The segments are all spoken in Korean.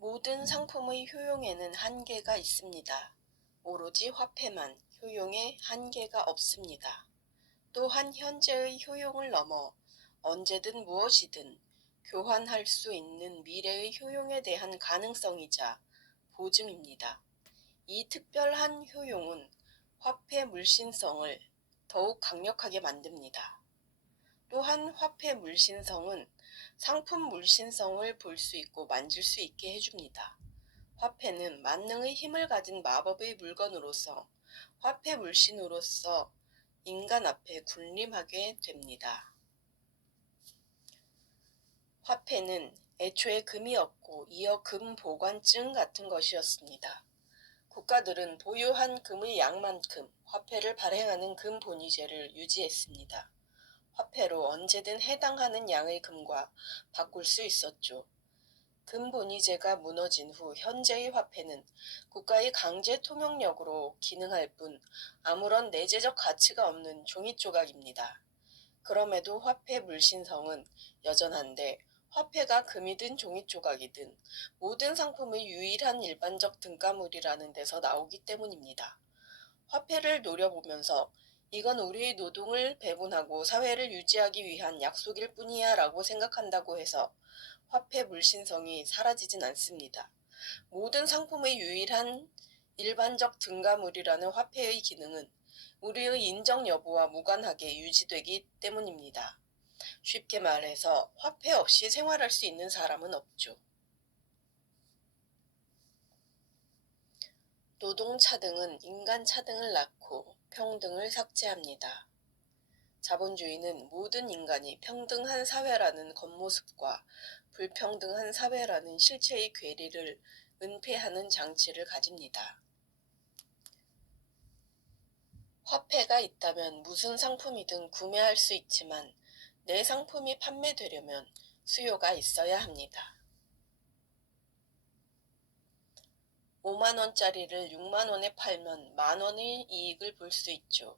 모든 상품의 효용에는 한계가 있습니다. 오로지 화폐만 효용에 한계가 없습니다. 또한 현재의 효용을 넘어 언제든 무엇이든 교환할 수 있는 미래의 효용에 대한 가능성이자 보증입니다. 이 특별한 효용은 화폐 물신성을 더욱 강력하게 만듭니다. 또한 화폐 물신성은 상품 물신성을 볼 수 있고 만질 수 있게 해줍니다. 화폐는 만능의 힘을 가진 마법의 물건으로서 화폐 물신으로서 인간 앞에 군림하게 됩니다. 화폐는 애초에 금이 없고 이어 금 보관증 같은 것이었습니다. 국가들은 보유한 금의 양만큼 화폐를 발행하는 금 본위제를 유지했습니다. 화폐로 언제든 해당하는 양의 금과 바꿀 수 있었죠. 금 본위제가 무너진 후 현재의 화폐는 국가의 강제 통용력으로 기능할 뿐 아무런 내재적 가치가 없는 종이 조각입니다. 그럼에도 화폐 물신성은 여전한데 화폐가 금이든 종이 조각이든 모든 상품의 유일한 일반적 등가물이라는 데서 나오기 때문입니다. 화폐를 노려보면서 이건 우리의 노동을 배분하고 사회를 유지하기 위한 약속일 뿐이야 라고 생각한다고 해서 화폐 물신성이 사라지진 않습니다. 모든 상품의 유일한 일반적 등가물이라는 화폐의 기능은 우리의 인정 여부와 무관하게 유지되기 때문입니다. 쉽게 말해서 화폐 없이 생활할 수 있는 사람은 없죠. 노동차등은 인간차등을 낳고 평등을 삭제합니다. 자본주의는 모든 인간이 평등한 사회라는 겉모습과 불평등한 사회라는 실체의 괴리를 은폐하는 장치를 가집니다. 화폐가 있다면 무슨 상품이든 구매할 수 있지만 내 상품이 판매되려면 수요가 있어야 합니다. 5만원짜리를 6만원에 팔면 만원의 이익을 볼 수 있죠.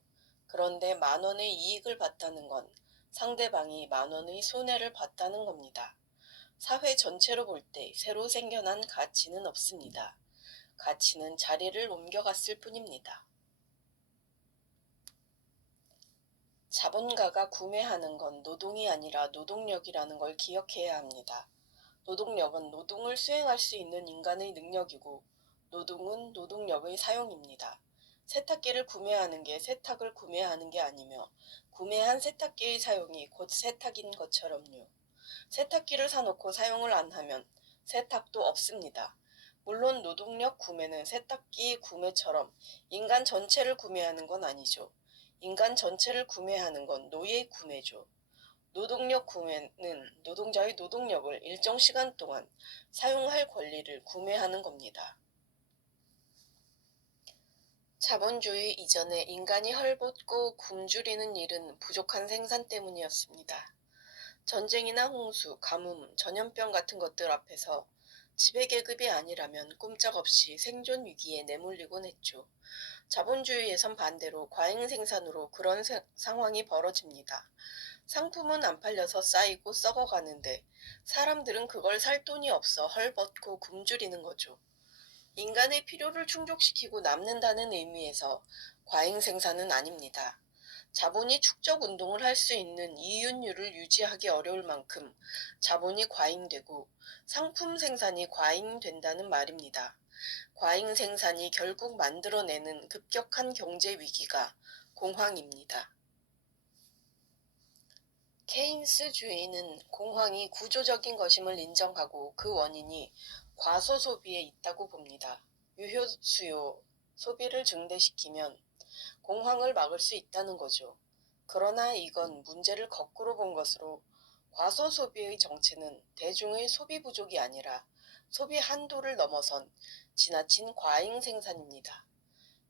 그런데 만원의 이익을 봤다는 건 상대방이 만원의 손해를 봤다는 겁니다. 사회 전체로 볼 때 새로 생겨난 가치는 없습니다. 가치는 자리를 옮겨갔을 뿐입니다. 자본가가 구매하는 건 노동이 아니라 노동력이라는 걸 기억해야 합니다. 노동력은 노동을 수행할 수 있는 인간의 능력이고 노동은 노동력의 사용입니다. 세탁기를 구매하는 게 세탁을 구매하는 게 아니며 구매한 세탁기의 사용이 곧 세탁인 것처럼요. 세탁기를 사놓고 사용을 안 하면 세탁도 없습니다. 물론 노동력 구매는 세탁기 구매처럼 인간 전체를 구매하는 건 아니죠. 인간 전체를 구매하는 건 노예 구매죠. 노동력 구매는 노동자의 노동력을 일정 시간 동안 사용할 권리를 구매하는 겁니다. 자본주의 이전에 인간이 헐벗고 굶주리는 일은 부족한 생산 때문이었습니다. 전쟁이나 홍수, 가뭄, 전염병 같은 것들 앞에서 지배계급이 아니라면 꼼짝없이 생존 위기에 내몰리곤 했죠. 자본주의에선 반대로 과잉 생산으로 그런 상황이 벌어집니다. 상품은 안 팔려서 쌓이고 썩어가는데 사람들은 그걸 살 돈이 없어 헐벗고 굶주리는 거죠. 인간의 필요를 충족시키고 남는다는 의미에서 과잉 생산은 아닙니다. 자본이 축적 운동을 할 수 있는 이윤율을 유지하기 어려울 만큼 자본이 과잉되고 상품 생산이 과잉된다는 말입니다. 과잉 생산이 결국 만들어내는 급격한 경제 위기가 공황입니다. 케인스주의는 공황이 구조적인 것임을 인정하고 그 원인이 과소 소비에 있다고 봅니다. 유효 수요, 소비를 증대시키면 공황을 막을 수 있다는 거죠. 그러나 이건 문제를 거꾸로 본 것으로 과소 소비의 정체는 대중의 소비 부족이 아니라 소비 한도를 넘어선 지나친 과잉 생산입니다.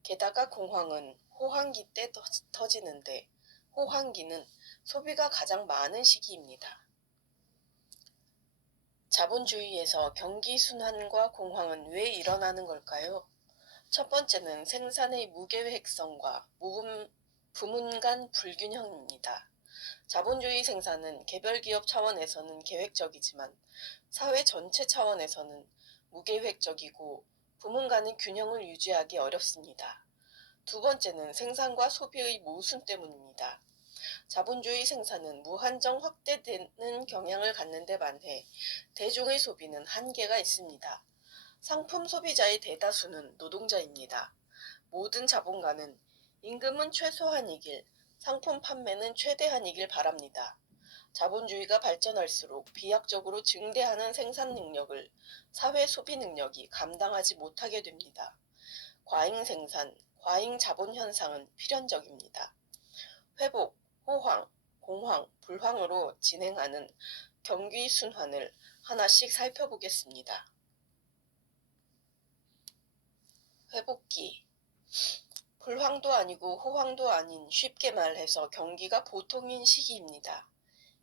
게다가 공황은 호황기 때 터지는데 호황기는 소비가 가장 많은 시기입니다. 자본주의에서 경기 순환과 공황은 왜 일어나는 걸까요? 첫 번째는 생산의 무계획성과 부문 간 불균형입니다. 자본주의 생산은 개별 기업 차원에서는 계획적이지만 사회 전체 차원에서는 무계획적이고 부문 간의 균형을 유지하기 어렵습니다. 두 번째는 생산과 소비의 모순 때문입니다. 자본주의 생산은 무한정 확대되는 경향을 갖는 데 반해 대중의 소비는 한계가 있습니다. 상품 소비자의 대다수는 노동자입니다. 모든 자본가는 임금은 최소한이길, 상품 판매는 최대한이길 바랍니다. 자본주의가 발전할수록 비약적으로 증대하는 생산 능력을 사회 소비 능력이 감당하지 못하게 됩니다. 과잉 생산, 과잉 자본 현상은 필연적입니다. 회복, 호황, 공황, 불황으로 진행하는 경기 순환을 하나씩 살펴보겠습니다. 회복기. 불황도 아니고 호황도 아닌 쉽게 말해서 경기가 보통인 시기입니다.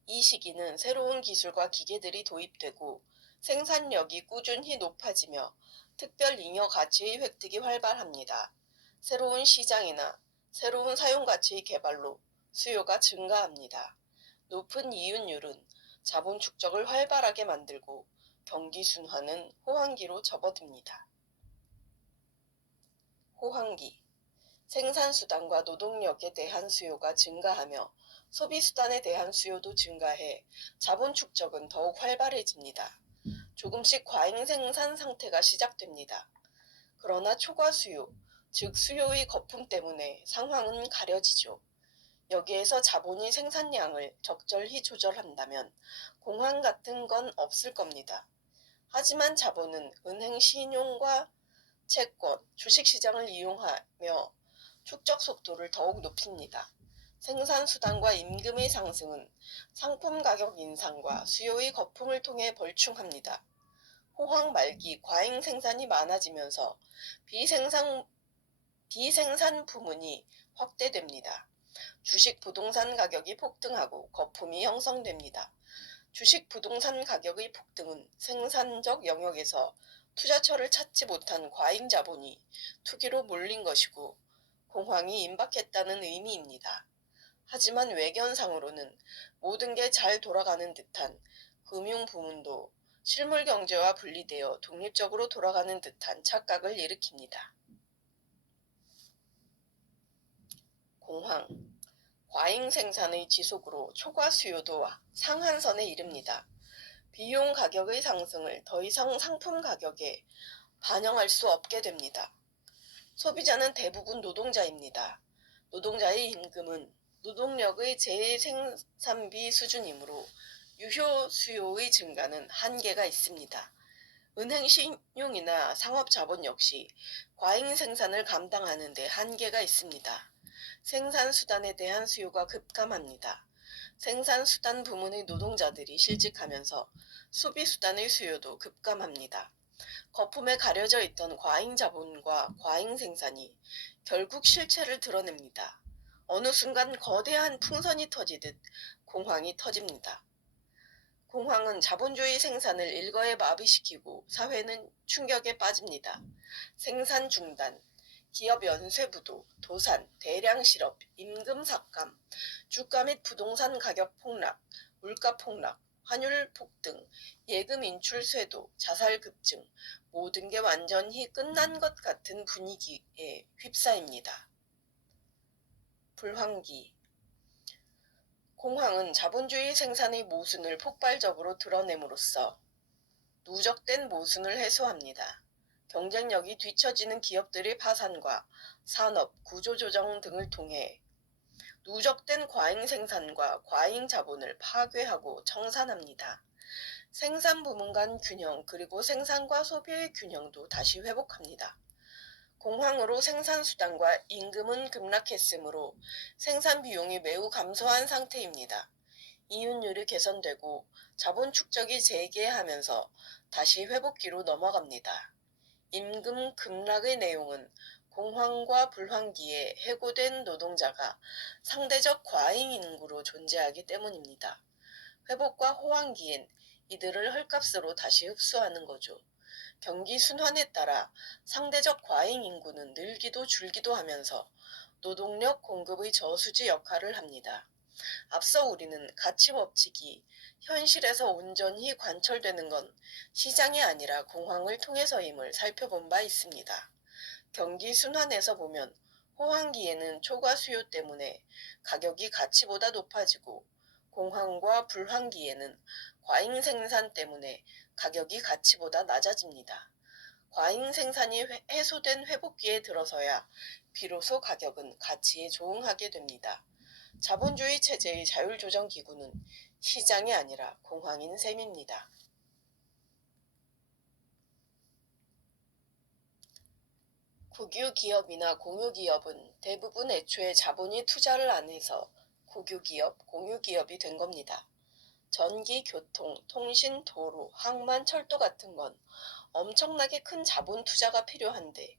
이 시기는 새로운 기술과 기계들이 도입되고 생산력이 꾸준히 높아지며 특별 잉여 가치의 획득이 활발합니다. 새로운 시장이나 새로운 사용 가치의 개발로 수요가 증가합니다. 높은 이윤율은 자본 축적을 활발하게 만들고 경기 순환은 호황기로 접어듭니다. 호황기. 생산수단과 노동력에 대한 수요가 증가하며 소비수단에 대한 수요도 증가해 자본 축적은 더욱 활발해집니다. 조금씩 과잉 생산 상태가 시작됩니다. 그러나 초과 수요, 즉 수요의 거품 때문에 상황은 가려지죠. 여기에서 자본이 생산량을 적절히 조절한다면 공황 같은 건 없을 겁니다. 하지만 자본은 은행 신용과 채권, 주식시장을 이용하며 축적 속도를 더욱 높입니다. 생산수단과 임금의 상승은 상품 가격 인상과 수요의 거품을 통해 벌충합니다. 호황 말기 과잉 생산이 많아지면서 비생산 부문이 확대됩니다. 주식 부동산 가격이 폭등하고 거품이 형성됩니다. 주식 부동산 가격의 폭등은 생산적 영역에서 투자처를 찾지 못한 과잉 자본이 투기로 몰린 것이고 공황이 임박했다는 의미입니다. 하지만 외견상으로는 모든 게 잘 돌아가는 듯한 금융 부문도 실물 경제와 분리되어 독립적으로 돌아가는 듯한 착각을 일으킵니다. 공황. 과잉 생산의 지속으로 초과 수요도 상한선에 이릅니다. 비용 가격의 상승을 더 이상 상품 가격에 반영할 수 없게 됩니다. 소비자는 대부분 노동자입니다. 노동자의 임금은 노동력의 재생산비 수준이므로 유효 수요의 증가는 한계가 있습니다. 은행 신용이나 상업 자본 역시 과잉 생산을 감당하는 데 한계가 있습니다. 생산 수단에 대한 수요가 급감합니다. 생산 수단 부문의 노동자들이 실직하면서 소비 수단의 수요도 급감합니다. 거품에 가려져 있던 과잉 자본과 과잉 생산이 결국 실체를 드러냅니다. 어느 순간 거대한 풍선이 터지듯 공황이 터집니다. 공황은 자본주의 생산을 일거에 마비시키고 사회는 충격에 빠집니다. 생산 중단, 기업 연쇄 부도, 도산, 대량 실업, 임금 삭감, 주가 및 부동산 가격 폭락, 물가 폭락, 환율 폭등, 예금 인출 쇄도, 자살 급증, 모든 게 완전히 끝난 것 같은 분위기에 휩싸입니다. 불황기. 공황은 자본주의 생산의 모순을 폭발적으로 드러냄으로써 누적된 모순을 해소합니다. 경쟁력이 뒤처지는 기업들의 파산과 산업, 구조조정 등을 통해 누적된 과잉 생산과 과잉 자본을 파괴하고 청산합니다. 생산 부문 간 균형 그리고 생산과 소비의 균형도 다시 회복합니다. 공황으로 생산 수단과 임금은 급락했으므로 생산 비용이 매우 감소한 상태입니다. 이윤율이 개선되고 자본 축적이 재개하면서 다시 회복기로 넘어갑니다. 임금 급락의 내용은 공황과 불황기에 해고된 노동자가 상대적 과잉 인구로 존재하기 때문입니다. 회복과 호황기엔 이들을 헐값으로 다시 흡수하는 거죠. 경기 순환에 따라 상대적 과잉 인구는 늘기도 줄기도 하면서 노동력 공급의 저수지 역할을 합니다. 앞서 우리는 가치 법칙이 현실에서 온전히 관철되는 건 시장이 아니라 공황을 통해서임을 살펴본 바 있습니다. 경기 순환에서 보면 호황기에는 초과 수요 때문에 가격이 가치보다 높아지고 공황과 불황기에는 과잉 생산 때문에 가격이 가치보다 낮아집니다. 과잉 생산이 해소된 회복기에 들어서야 비로소 가격은 가치에 조응하게 됩니다. 자본주의 체제의 자율조정 기구는 시장이 아니라 공황인 셈입니다. 국유 기업이나 공유 기업은 대부분 애초에 자본이 투자를 안 해서 국유 기업, 공유 기업이 된 겁니다. 전기, 교통, 통신, 도로, 항만, 철도 같은 건 엄청나게 큰 자본 투자가 필요한데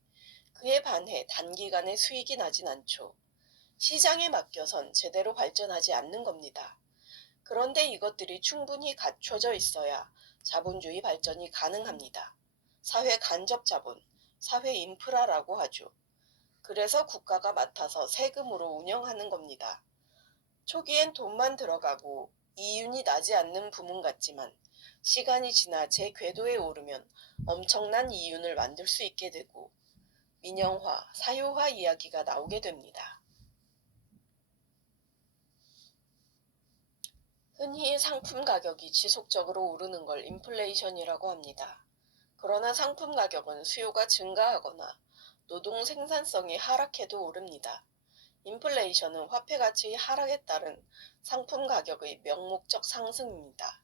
그에 반해 단기간에 수익이 나진 않죠. 시장에 맡겨선 제대로 발전하지 않는 겁니다. 그런데 이것들이 충분히 갖춰져 있어야 자본주의 발전이 가능합니다. 사회 간접 자본, 사회 인프라라고 하죠. 그래서 국가가 맡아서 세금으로 운영하는 겁니다. 초기엔 돈만 들어가고 이윤이 나지 않는 부문 같지만 시간이 지나 제 궤도에 오르면 엄청난 이윤을 만들 수 있게 되고 민영화, 사유화 이야기가 나오게 됩니다. 흔히 상품 가격이 지속적으로 오르는 걸 인플레이션이라고 합니다. 그러나 상품 가격은 수요가 증가하거나 노동 생산성이 하락해도 오릅니다. 인플레이션은 화폐 가치의 하락에 따른 상품 가격의 명목적 상승입니다.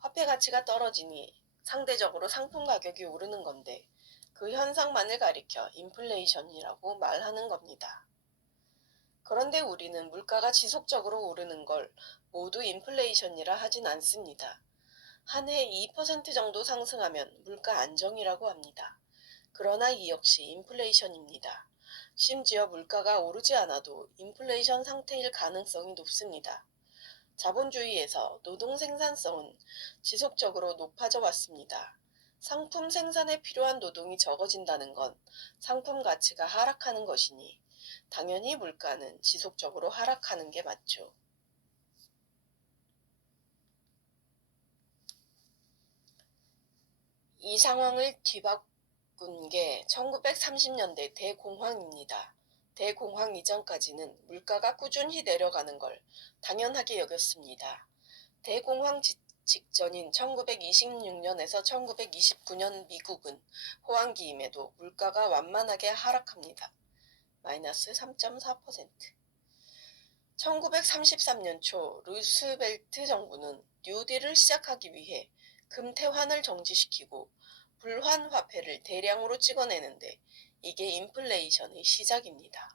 화폐 가치가 떨어지니 상대적으로 상품 가격이 오르는 건데 그 현상만을 가리켜 인플레이션이라고 말하는 겁니다. 그런데 우리는 물가가 지속적으로 오르는 걸 모두 인플레이션이라 하진 않습니다. 한 해 2% 정도 상승하면 물가 안정이라고 합니다. 그러나 이 역시 인플레이션입니다. 심지어 물가가 오르지 않아도 인플레이션 상태일 가능성이 높습니다. 자본주의에서 노동 생산성은 지속적으로 높아져 왔습니다. 상품 생산에 필요한 노동이 적어진다는 건 상품 가치가 하락하는 것이니 당연히 물가는 지속적으로 하락하는 게 맞죠. 이 상황을 뒤바꾼 게 1930년대 대공황입니다. 대공황 이전까지는 물가가 꾸준히 내려가는 걸 당연하게 여겼습니다. 대공황 직전인 1926년에서 1929년 미국은 호황기임에도 물가가 완만하게 하락합니다. 마이너스 3.4%. 1933년 초 루스벨트 정부는 뉴딜을 시작하기 위해 금태환을 정지시키고 불환 화폐를 대량으로 찍어내는데 이게 인플레이션의 시작입니다.